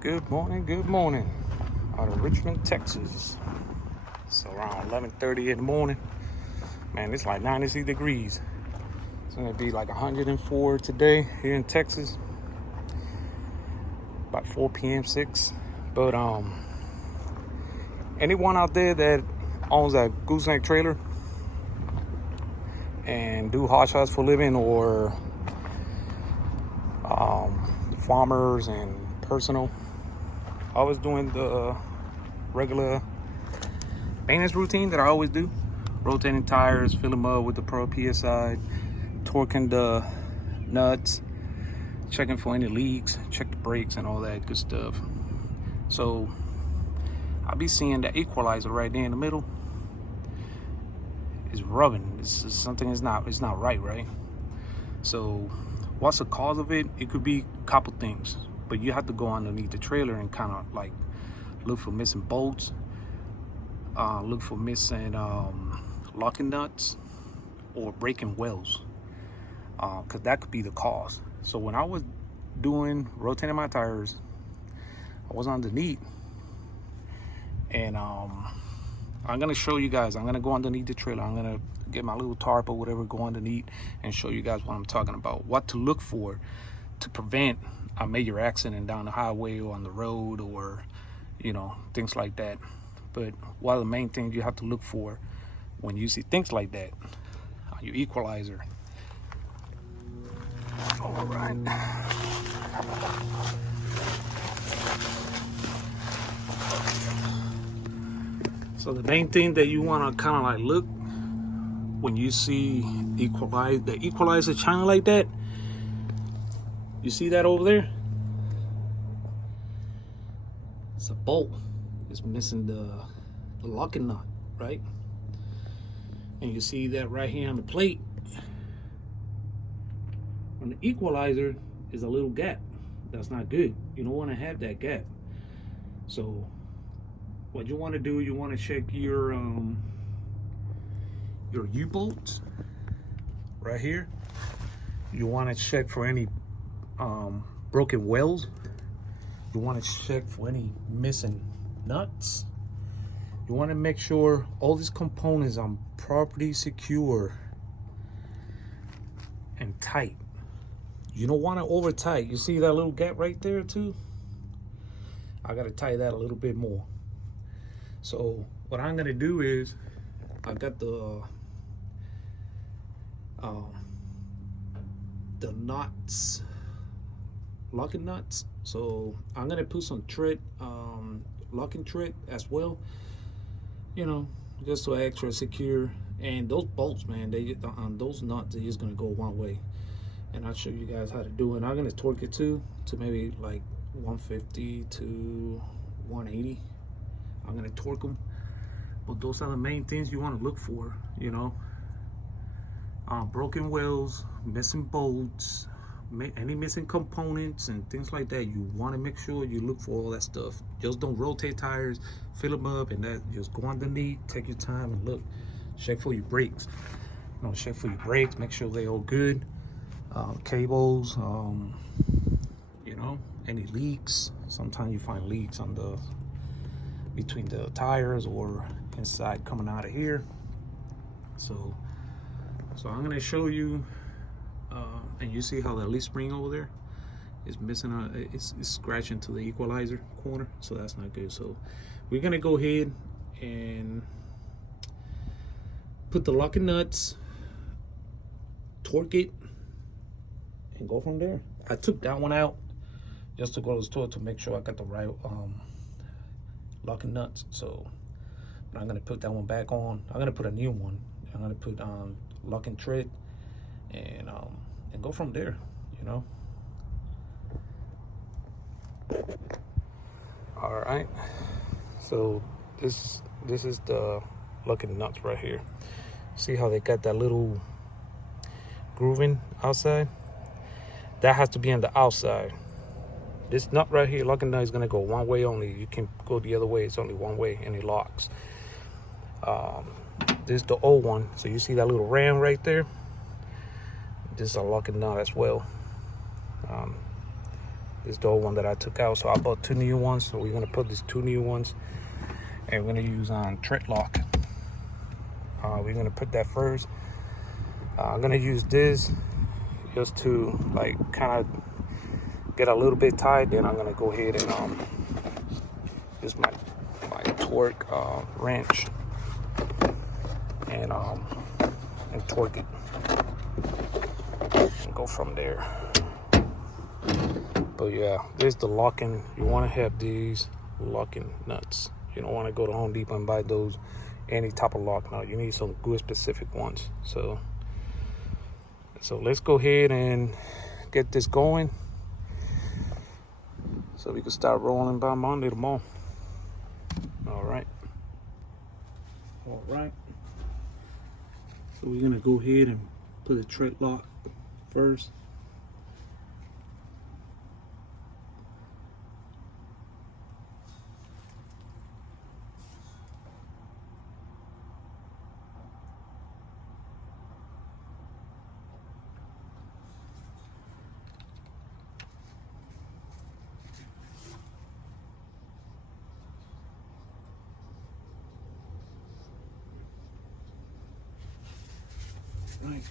Good morning out of Richmond, Texas. It's around 11:30 in the morning. Man, it's like 93 degrees. It's gonna be like 104 today here in Texas. About 4 p.m., 6. But anyone out there that owns a gooseneck trailer and do hot shots for a living, or farmers and personal, I was doing the regular maintenance routine that I always do: rotating tires, fill them up with the Pro PSI, torquing the nuts, checking for any leaks, check the brakes and all that good stuff. So I'll be seeing the equalizer right there in the middle is rubbing. Something is not right. So what's the cause of it? It could be a couple things, but you have to go underneath the trailer and kind of like look for missing bolts, look for missing locking nuts or breaking wells, because that could be the cause. So when I was rotating my tires, I was underneath, and I'm gonna show you guys. I'm gonna go underneath the trailer. I'm gonna get my little tarp or whatever, go underneath and show you guys what I'm talking about, what to look for to prevent a major accident down the highway or on the road, or things like that. But one of the main things you have to look for when you see things like that on your equalizer. All right. So the main thing that you want to kind of like look when you see the equalizer shining like that, you see that over there? It's a bolt. It's missing the locking nut, right? And you see that right here on the plate. On the equalizer is a little gap. That's not good. You don't want to have that gap. So what you want to do, you want to check your U-bolts right here. You want to check for any broken wells. You want to check for any missing nuts. You want to make sure all these components are properly secure and tight. You don't want to over tight. You see that little gap right there too? I got to tighten that a little bit more. So what I'm gonna do is, I got the nuts, locking nuts. So I'm gonna put some thread, locking thread as well, just so extra secure. And those bolts, man, those nuts are just gonna go one way, and I'll show you guys how to do it. I'm gonna torque it to maybe like 150 to 180. I'm gonna torque them. But those are the main things you want to look for, broken wells, missing bolts, any missing components and things like that. You want to make sure you look for all that stuff. Just don't rotate tires, fill them up, and that. Just go underneath, take your time and look. Check for your brakes. Check for your brakes. Make sure they're all good. Cables, any leaks. Sometimes you find leaks on between the tires or inside coming out of here. So I'm gonna show you, and you see how the leaf spring over there is missing, it's scratching to the equalizer corner, so that's not good. So we're gonna go ahead and put the locking nuts, torque it, and go from there. I took that one out just to go to the store to make sure I got the right locking nuts. So but I'm gonna put that one back on. I'm gonna put a new one. I'm gonna put locking thread and go from there. All right. So this is the locking nuts right here. See how they got that little grooving outside? That has to be on the outside. This nut right here, locking nut, is gonna go one way only. You can go the other way. It's only one way, and it locks. This is the old one. So you see that little ram right there? This is a locking nut as well. This is the old one that I took out, so I bought 2 new ones. So we're gonna put these 2 new ones, and we're gonna use tread lock. We're gonna put that first. I'm gonna use this just to like kind of get a little bit tight. Then I'm gonna go ahead and use my torque wrench and torque it and go from there. But yeah, there's the locking. You want to have these locking nuts. You don't want to go to Home Depot and buy those any type of lock nut. You need some good specific ones. So let's go ahead and get this going so we can start rolling by Monday tomorrow. All right. So we're gonna go ahead and put a tread lock first. Right.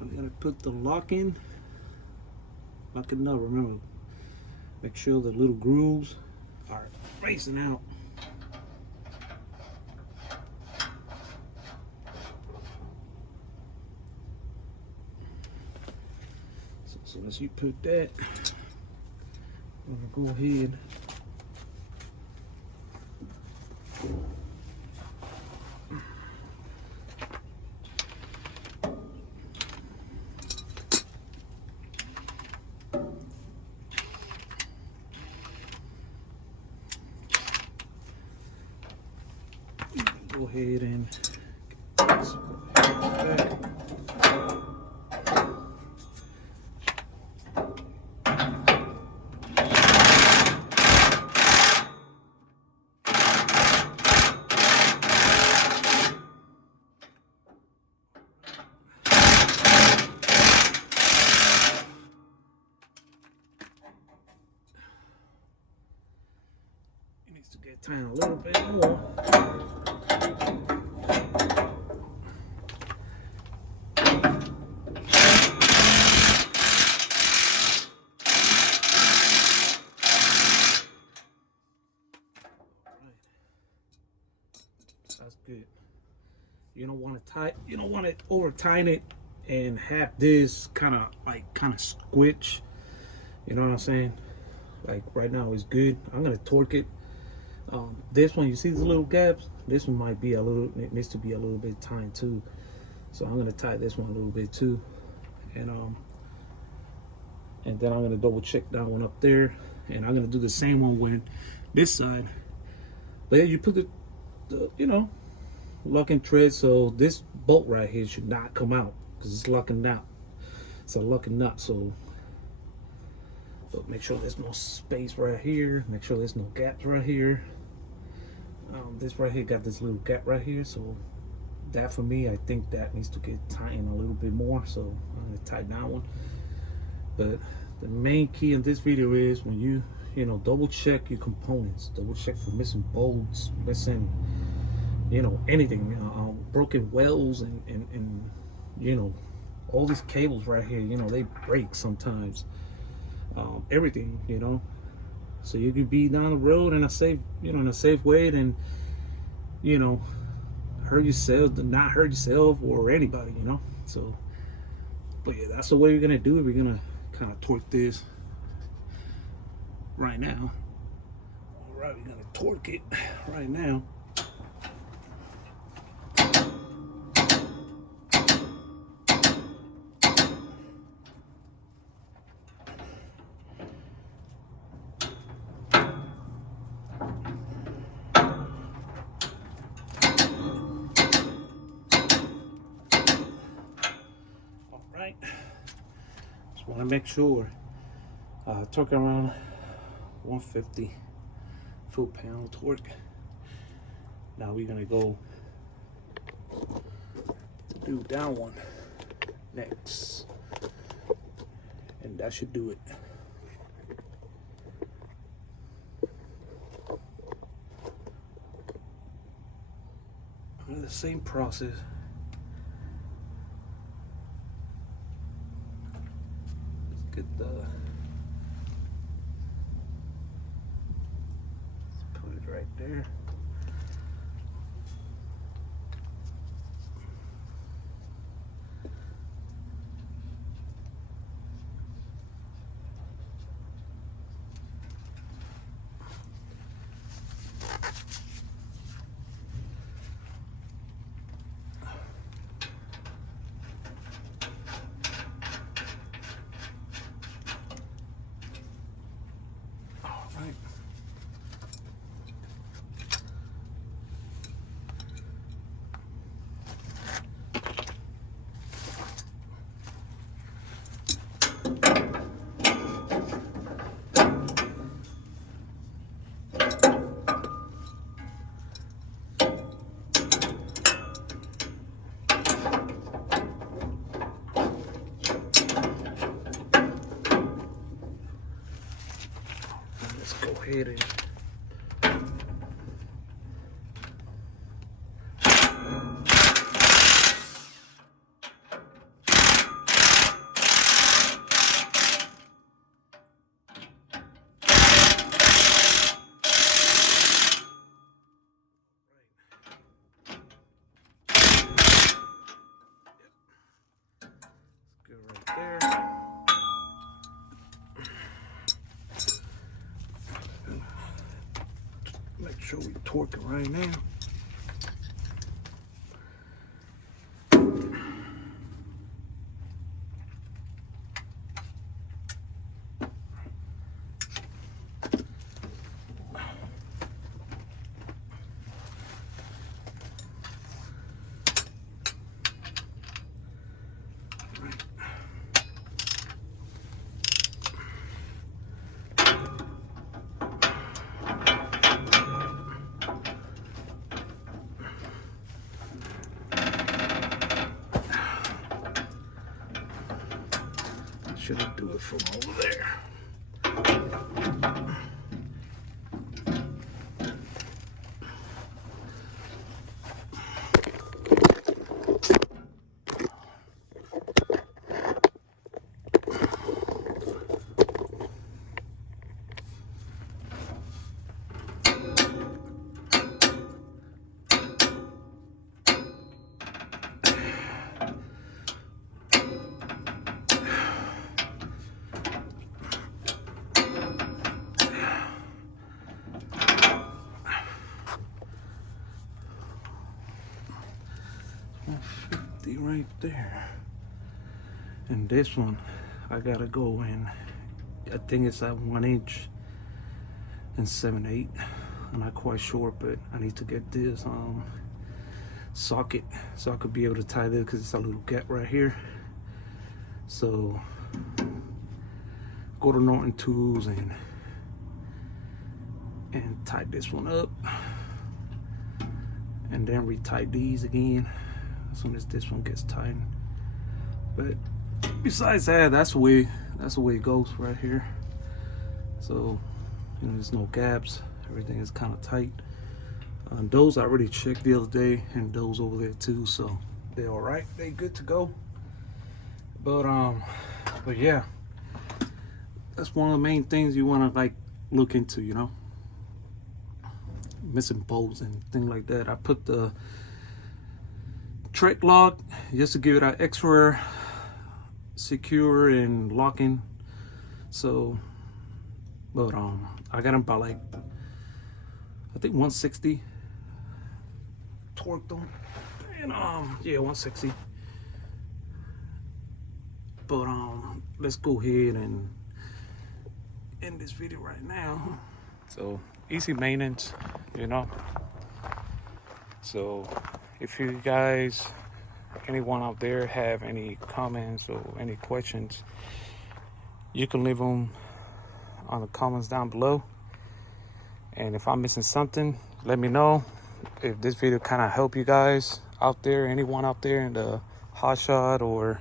I'm gonna put the lock it up. Remember, make sure the little grooves are facing out. So as you put that, I'm gonna go ahead. Go ahead and get this back. It needs to get tightened a little bit more. That's good. You don't want to over tighten it and have this kind of squitch. You know what I'm saying? Like right now it's good. I'm gonna torque it. This one, you see these little gaps? This one might be it needs to be a little bit tightened too. So I'm gonna tie this one a little bit too. And then I'm gonna double check that one up there. And I'm gonna do the same one with this side. But yeah, you put the locking thread, so this bolt right here should not come out because it's locking out. It's a locking nut, so make sure there's no space right here. Make sure there's no gaps right here. This right here got this little gap right here, so that for me, I think that needs to get tightened a little bit more. So I'm gonna tighten that one. But the main key in this video is when you double check your components, double check for missing bolts, missing anything, broken wells, and all these cables right here, they break sometimes. Everything, so you could be down the road in a safe way, and not hurt yourself or anybody, so. But yeah, that's the way we're gonna do it. We're gonna kind of torque this right now. All right, we're gonna torque it right now. Just want to make sure torque around 150 foot-pound torque. Now we're gonna go do down one next, and that should do it. The same process. Let's get the, let's put it right there. Right. Let's go ahead and go right there. Make sure we torque it right now. Should I do it from over there? Right there. And this one I gotta go in, I think it's at 1 inch and 7/8. I'm not quite sure, but I need to get this socket so I could be able to tie this, because it's a little gap right here. So go to Norton Tools and tie this one up, and then retie these again as soon as this one gets tightened. But besides that, that's the way it goes right here. So, you know, there's no gaps, everything is kind of tight. Those I already checked the other day, and those over there too, so they're all right, they good to go. But yeah, that's one of the main things you want to like look into, you know, missing bolts and things like that. I put the Trek lock just to give it an extra secure and locking. So, but I got them by like, I think 160 torqued them, and yeah, 160. But let's go ahead and end this video right now. So easy maintenance, you know. So if you guys, anyone out there, have any comments or any questions, you can leave them on the comments down below. And if I'm missing something, let me know. If this video kind of helped you guys out there, anyone out there in the hot shot or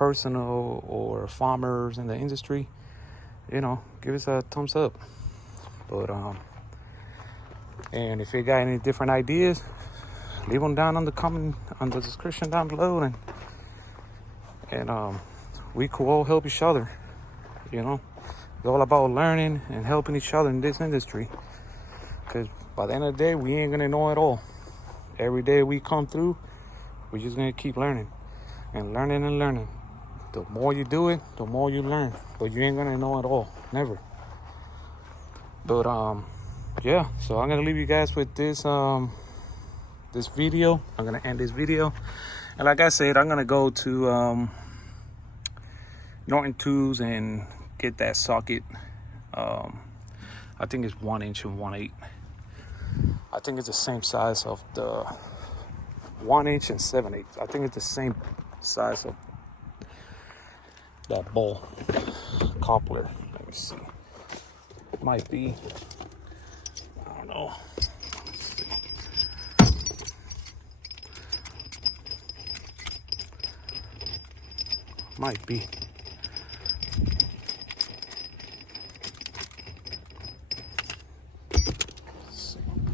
personal or farmers in the industry, you know, give us a thumbs up. But and if you got any different ideas, leave them down on the description down below, and we could all help each other. You know, it's all about learning and helping each other in this industry. Because by the end of the day, we ain't gonna know it all. Every day we come through, we're just gonna keep learning and learning and learning. The more you do it, the more you learn. But you ain't gonna know it all, never. But yeah. So I'm gonna leave you guys with this this video. I'm gonna end this video, and like I said, I'm gonna go to Norton Tools and get that socket. I think it's 1 inch and 1/8. I think it's the same size of the 1 inch and 7/8. I think it's the same size of that ball coupler. Let me see. It might be. I don't know. Let's see. Might be.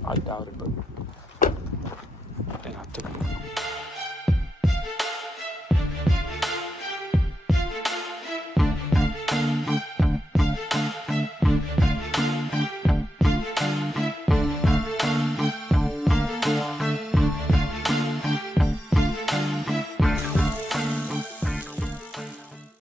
I doubt it, but